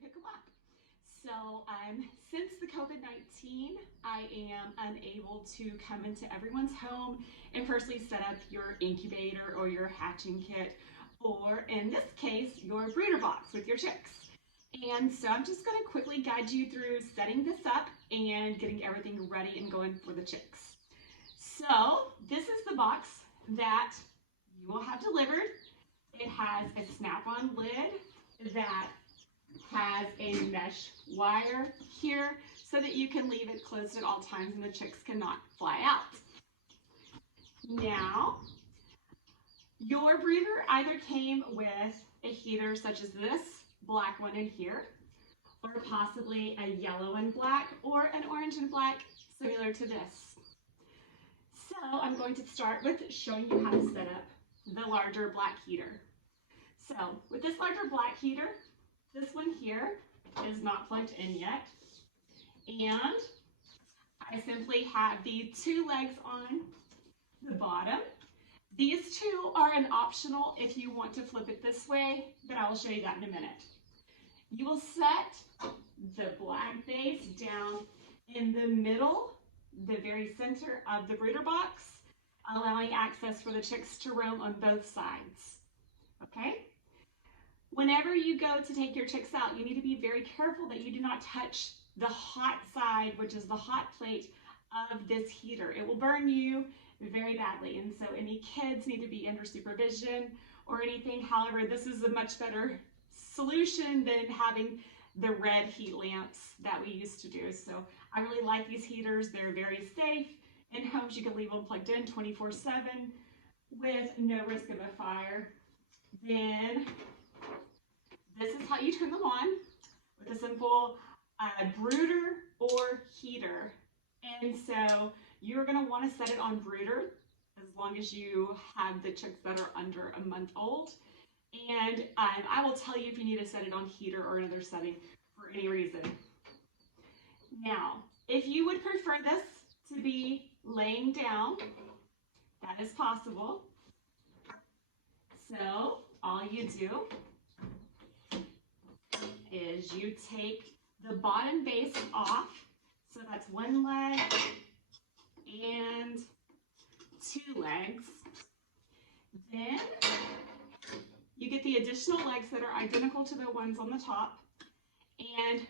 pick them up. So since the COVID-19, I am unable to come into everyone's home and personally set up your incubator or your hatching kit, or in this case, your brooder box with your chicks. And so I'm just going to quickly guide you through setting this up and getting everything ready and going for the chicks. So this is the box that you will have delivered. It has a snap-on lid that has a mesh wire here so that you can leave it closed at all times and the chicks cannot fly out. Now, your brooder either came with a heater such as this black one in here, or possibly a yellow and black, or an orange and black similar to this. So I'm going to start with showing you how to set up the larger black heater. So with this larger black heater, this one here is not plugged in yet, and I simply have the two legs on the bottom. These two are an optional if you want to flip it this way, but I will show you that in a minute. You will set the black base down in the middle, the very center of the brooder box, allowing access for the chicks to roam on both sides. Okay? Whenever you go to take your chicks out, you need to be very careful that you do not touch the hot side, which is the hot plate of this heater. It will burn you very badly, and so any kids need to be under supervision or anything. However, this is a much better solution than having the red heat lamps that we used to do. So I really like these heaters. They're very safe. In homes, you can leave them plugged in 24/7 with no risk of a fire. Then this is how you turn them on with a simple brooder or heater. And so you're going to want to set it on brooder as long as you have the chicks that are under a month old. And I will tell you if you need to set it on heater or another setting for any reason. Now, if you would prefer this to be laying down, that is possible. So all you do is you take the bottom base off. So that's one leg and two legs. Then you get the additional legs that are identical to the ones on the top, and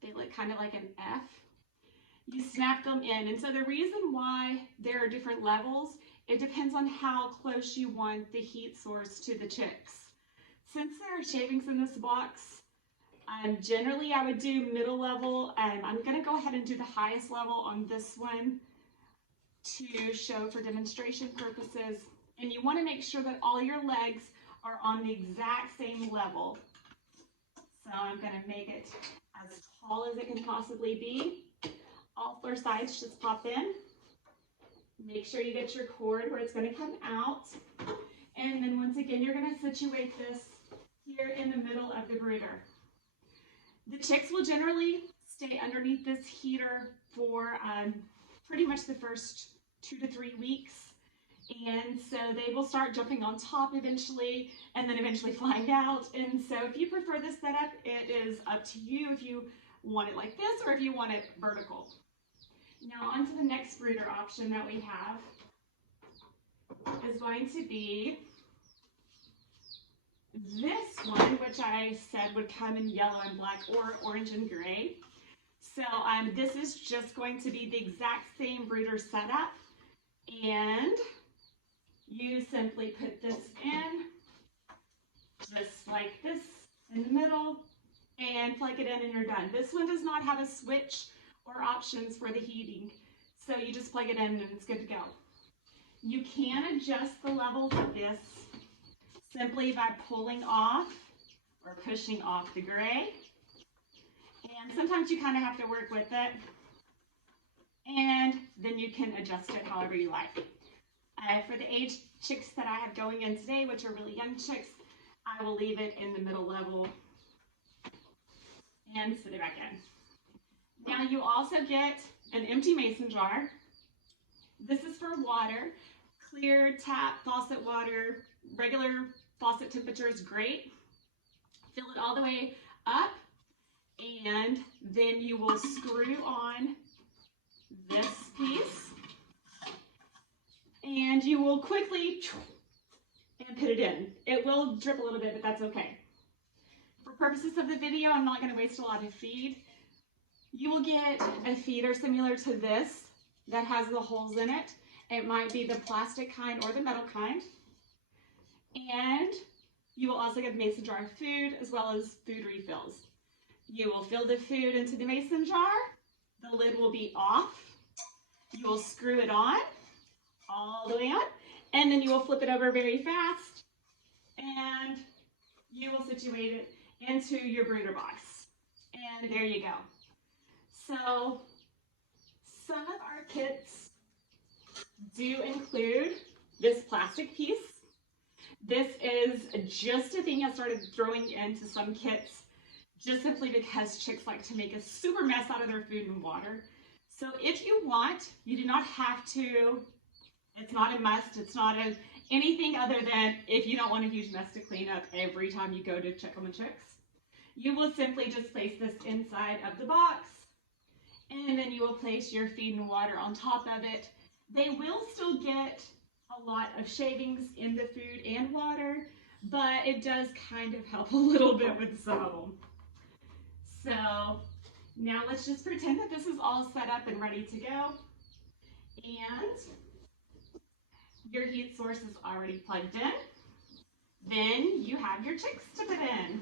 they look kind of like an F. You snap them in, and so the reason why there are different levels, it depends on how close you want the heat source to the chicks. Since there are shavings in this box, generally I would do middle level. I'm going to go ahead and do the highest level on this one to show for demonstration purposes. And you want to make sure that all your legs are on the exact same level. So I'm going to make it as tall as it can possibly be. All four sides just pop in. Make sure you get your cord where it's going to come out. And then once again, you're going to situate this here in the middle of the brooder. The chicks will generally stay underneath this heater for pretty much the first 2 to 3 weeks. And so they will start jumping on top eventually, and then eventually flying out. And so if you prefer this setup, it is up to you if you want it like this or if you want it vertical. Now on to the next brooder option that we have is going to be this one, which I said would come in yellow and black or orange and gray. So this is just going to be the exact same brooder setup, and you simply put this in just like this in the middle and plug it in and you're done. This one does not have a switch or options for the heating, so you just plug it in and it's good to go. You can adjust the levels of this simply by pulling off or pushing off the gray. And sometimes you kind of have to work with it. And then you can adjust it however you like. For the age chicks that I have going in today, which are really young chicks, I will leave it in the middle level and sit it back in. Now you also get an empty mason jar. This is for water. Clear tap faucet water, regular faucet temperature is great. Fill it all the way up and then you will screw on this piece, and you will quickly and put it in. It will drip a little bit, but that's okay. For purposes of the video, I'm not going to waste a lot of feed. You will get a feeder similar to this that has the holes in it. It might be the plastic kind or the metal kind. And you will also get a mason jar of food as well as food refills. You will fill the food into the mason jar. The lid will be off. You will screw it on all the way on, and then you will flip it over very fast, and you will situate it into your brooder box. And there you go. So some of our kits do include this plastic piece. This is just a thing I started throwing into some kits just simply because chicks like to make a super mess out of their food and water. So if you want, you do not have to. It's not a must. It's not anything other than if you don't want a huge mess to clean up every time you go to check on the chicks. You will simply just place this inside of the box, and then you will place your feed and water on top of it. They will still get a lot of shavings in the food and water, but it does kind of help a little bit with some of them. So now let's just pretend that this is all set up and ready to go. And your heat source is already plugged in. Then you have your chicks to put in.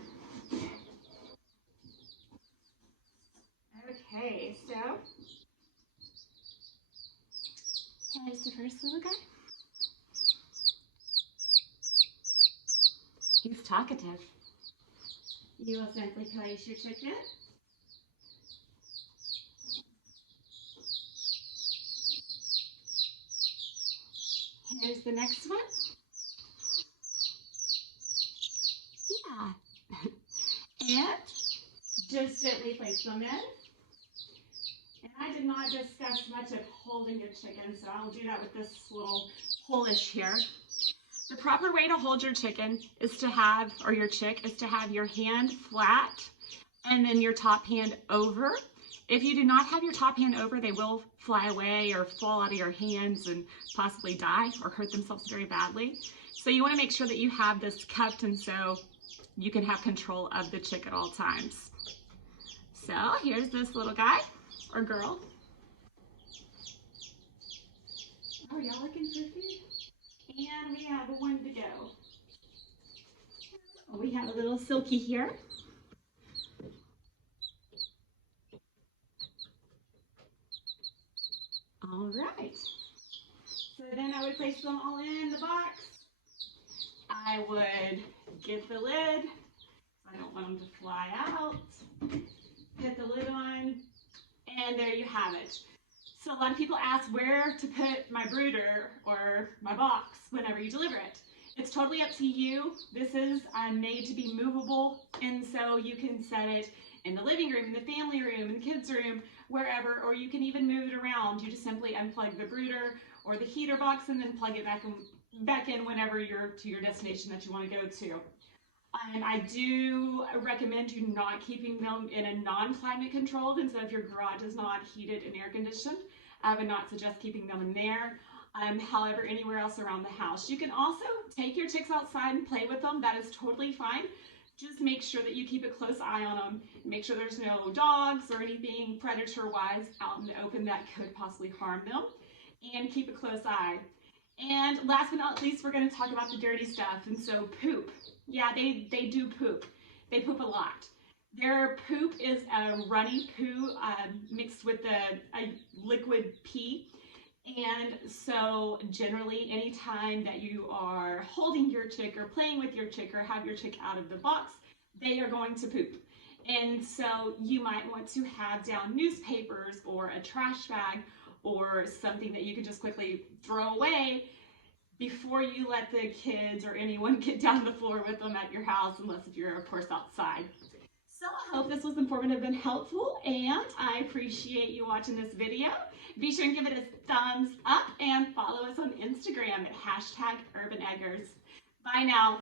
Okay, so here's the first little guy. He's talkative. You will simply place your chicken. Here's the next one. Yeah. And just gently place them in. And I did not discuss much of holding a chicken, so I'll do that with this little Polish here. The proper way to hold your chicken is to have, or your chick, is to have your hand flat and then your top hand over. If you do not have your top hand over, they will fly away or fall out of your hands and possibly die or hurt themselves very badly. So you want to make sure that you have this cupped, and so you can have control of the chick at all times. So here's this little guy or girl. Oh, y'all looking for food? And we have one to go. We have a little Silky here. All right. So then I would place them all in the box. I would get the lid. I don't want them to fly out. Put the lid on, and there you have it. So a lot of people ask where to put my brooder or my box whenever you deliver it. It's totally up to you. This is made to be movable, and so you can set it in the living room, in the family room, in the kids' room, wherever, or you can even move it around. You just simply unplug the brooder or the heater box and then plug it back in whenever you're to your destination that you want to go to. And I do recommend you not keeping them in a non-climate controlled, and so if your garage is not heated and air conditioned, I would not suggest keeping them in there. However, anywhere else around the house. You can also take your chicks outside and play with them. That is totally fine. Just make sure that you keep a close eye on them. Make sure there's no dogs or anything predator-wise out in the open that could possibly harm them. And keep a close eye. And last but not least, we're going to talk about the dirty stuff. And so poop. Yeah, they do poop. They poop a lot. Their poop is a runny poo mixed with a liquid pee. And so generally anytime that you are holding your chick or playing with your chick or have your chick out of the box, they are going to poop. And so you might want to have down newspapers or a trash bag or something that you can just quickly throw away before you let the kids or anyone get down the floor with them at your house, unless if you're of course outside. So I hope this was informative and helpful, and I appreciate you watching this video. Be sure and give it a thumbs up and follow us on Instagram at #UrbanEggers. Bye now.